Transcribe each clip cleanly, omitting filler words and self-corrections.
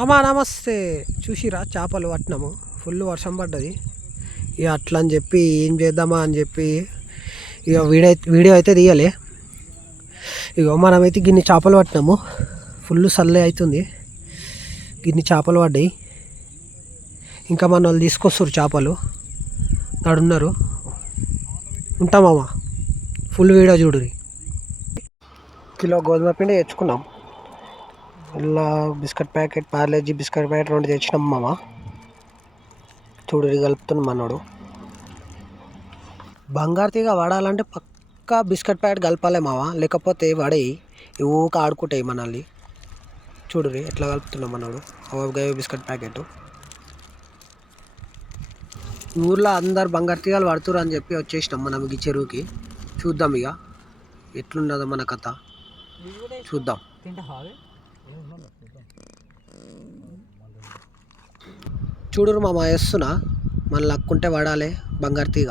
అమ్మా నమస్తే. చూసిరా చేపలు పట్టినాము. ఫుల్ వర్షం పడ్డది. ఇక అట్లా అని చెప్పి ఏం చేద్దామా అని చెప్పి ఇక వీడియో అయితే తీయాలి. ఇక మనమైతే గిన్ని చేపలు పట్టినాము. ఫుల్ సల్లే అవుతుంది. గిన్ని చేపలు పడ్డాయి. ఇంకా మన వాళ్ళు తీసుకొస్తారు చేపలు. అడున్నారు. ఉంటామమ్మా. ఫుల్ వీడియో చూడురి. కిలో గోధుమ పిండి తెచ్చుకున్నాం. ఇలా biscuit packet, Parle G biscuit packet 2 తెచ్చినాం మామ. చూడు కలుపుతున్నాం మనోడు. బంగారు తీగ వాడాలంటే పక్కా బిస్కెట్ ప్యాకెట్ కలపాలి మామ, లేకపోతే వాడేయి ఊక ఆడుకుంటాయి మనల్ని. చూడు ఎట్లా కలుపుతున్నాం మనోడు. బిస్కెట్ ప్యాకెట్ ఊర్లో అందరు బంగారు తీగలు పడుతురు అని చెప్పి వచ్చేసినాం మనం ఈ చెరువుకి. చూద్దాం ఇక ఎట్లున్నదో మన కథ చూద్దాం. చూడురు మామ వేస్తున్నా. మన లక్కుంటే వాడాలి బంగారు తీగ.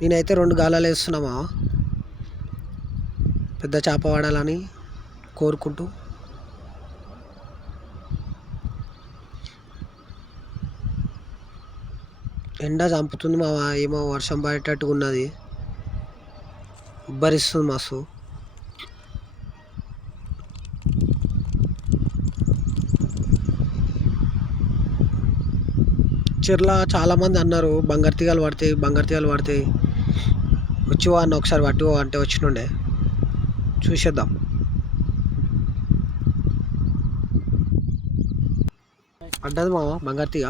నేనైతే 2 గాలాలు వేస్తున్నా మామ, పెద్ద చేప వాడాలని కోరుకుంటూ. ఎండ చంపుతుంది మామ. ఏమో వర్షం పడేటట్టుగా ఉన్నది. ఉబ్బరిస్తుంది మస్తు. చెర్ల చాలామంది అన్నారు బంగారు తీగలు పడతాయి, బంగారు తీగలు పడతాయి, వచ్చి వాడిని ఒకసారి పట్టుకో అంటే వచ్చినుండే. చూసేద్దాం. పడ్డది మామ బంగారు తీగ.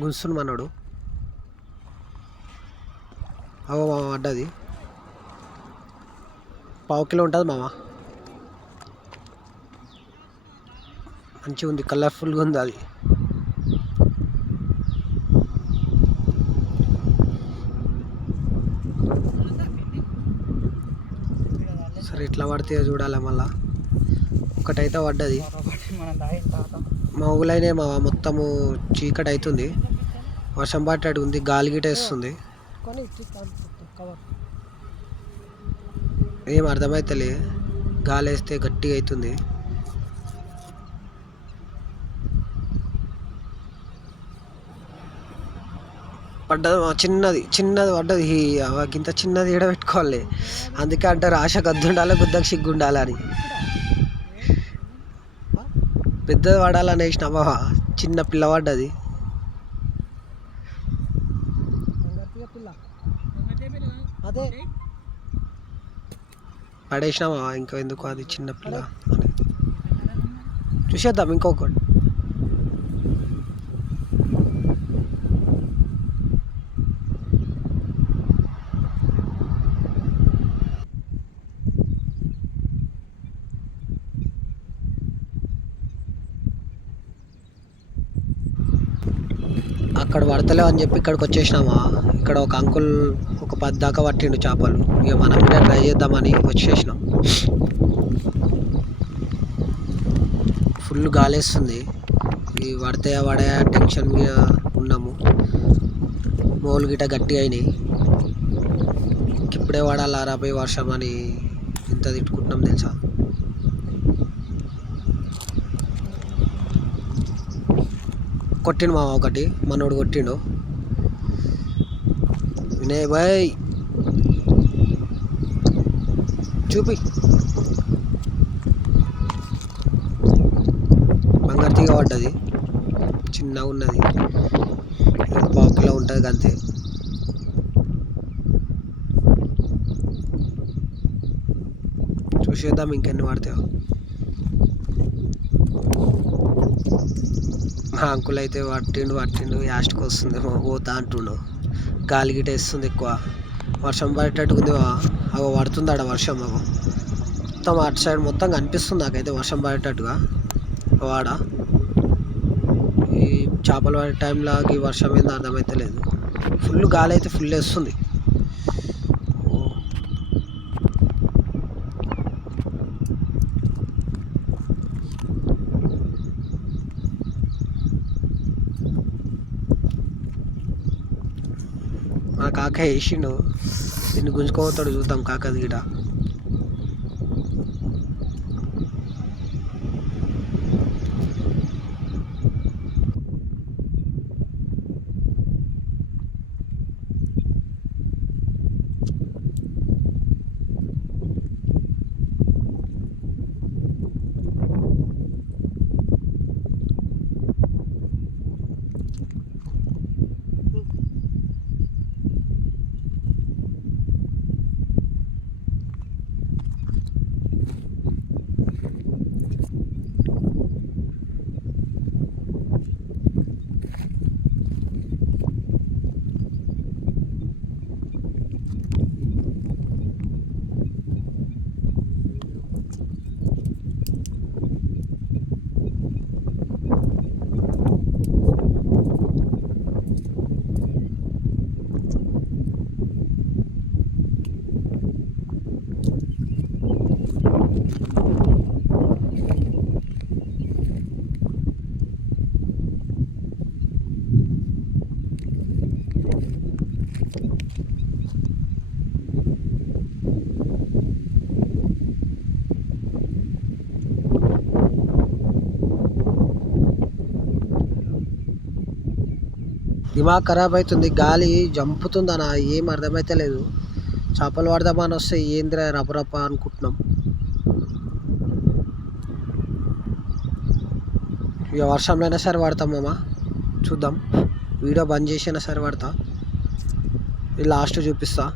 గుంజుతుంది మనోడు. అవో మామ పడ్డది. 1/2 కిలో ఉంటుంది మామ. మంచిగా ఉంది, కలర్ఫుల్గా ఉంది అది. సరే ఇట్లా పడితే చూడాలి మళ్ళా. ఒకటైతే పడ్డది. మా ఊళ్ళైనే మా మొత్తము చీకటి అవుతుంది. వర్షం పట్టేట్టు ఉంది. గాలి గిట వేస్తుంది. ఏం అర్థమైతలే. గాలి వేస్తే గట్టిగా అవుతుంది. పడ్డది చిన్నది చిన్నది పడ్డది. ఇంత చిన్నది ఈడ పెట్టుకోవాలి. అందుకే అంటారు ఆశ గద్దుండాలి, గుద్దకు సిగ్గుండాలి అని. పెద్దది పడాలని వేసినావా, చిన్న పిల్ల పడ్డది. పడేసినావా ఇంకా ఎందుకు, అది చిన్న పిల్ల. చూసేద్దాం ఇంకొకటి. అక్కడ పడతలేవు అని చెప్పి ఇక్కడికి వచ్చేసినామా. ఇక్కడ ఒక అంకుల్ ఒక 10 దాకా పట్టిండు చేపలు. ఇక మనం కూడా ట్రై చేద్దామని వచ్చేసినాం. ఫుల్ గాలేస్తుంది. ఇవి పడతాయా పడాయా టెన్షన్ మీద ఉన్నాము. మోలు గిట గట్టిగా అయినాయి. ఇప్పుడే పడాలా రాబోయే వర్షం అని ఇంత తిట్టుకుంటున్నాం తెలుసా. కొట్టిండు మామ ఒకటి, మనోడు కొట్టిండు. వినయ్ బాయ్ చూపి. బంగారు తీగ పడ్డది. చిన్నగా ఉన్నది. 1/2 కిలో ఉంటుంది అంతే. చూసేద్దాం ఇంకెన్ని పడతాయో. మా అంకుల్ అయితే పట్టిండు యాస్ట్కి వస్తుంది పోతా అంటుండు. గాలి గిట వేస్తుంది ఎక్కువ. వర్షం పడేటట్టుగా ఉంది. అగో పడుతుంది ఆడ వర్షం. అగో మొత్తం అటు సైడ్ మొత్తం కనిపిస్తుంది నాకైతే వర్షం పడేటట్టుగా. వాడ ఈ చేపలు పడే టైంలో ఈ వర్షం ఏందో అర్థమైతే లేదు. ఫుల్ గాలి అయితే ఫుల్ వేస్తుంది. మా కాక వేసిండు. దీన్ని గుంజుకోపోతాడు చూద్దాం కాకది గిట. దిమాగ్ ఖరాబ్ అవుతుంది, గాలి జంపుతుంది అన్న, ఏం అర్థమైతే లేదు. చేపలు పడదామని వస్తే ఏంద్రా రపరప అనుకుంటున్నాం. ఇక వర్షంలో అయినా సరే పడతాం మామ, చూద్దాం. వీడియో బంద్ చేసైనా సరే పడతా, లాస్ట్ చూపిస్తా.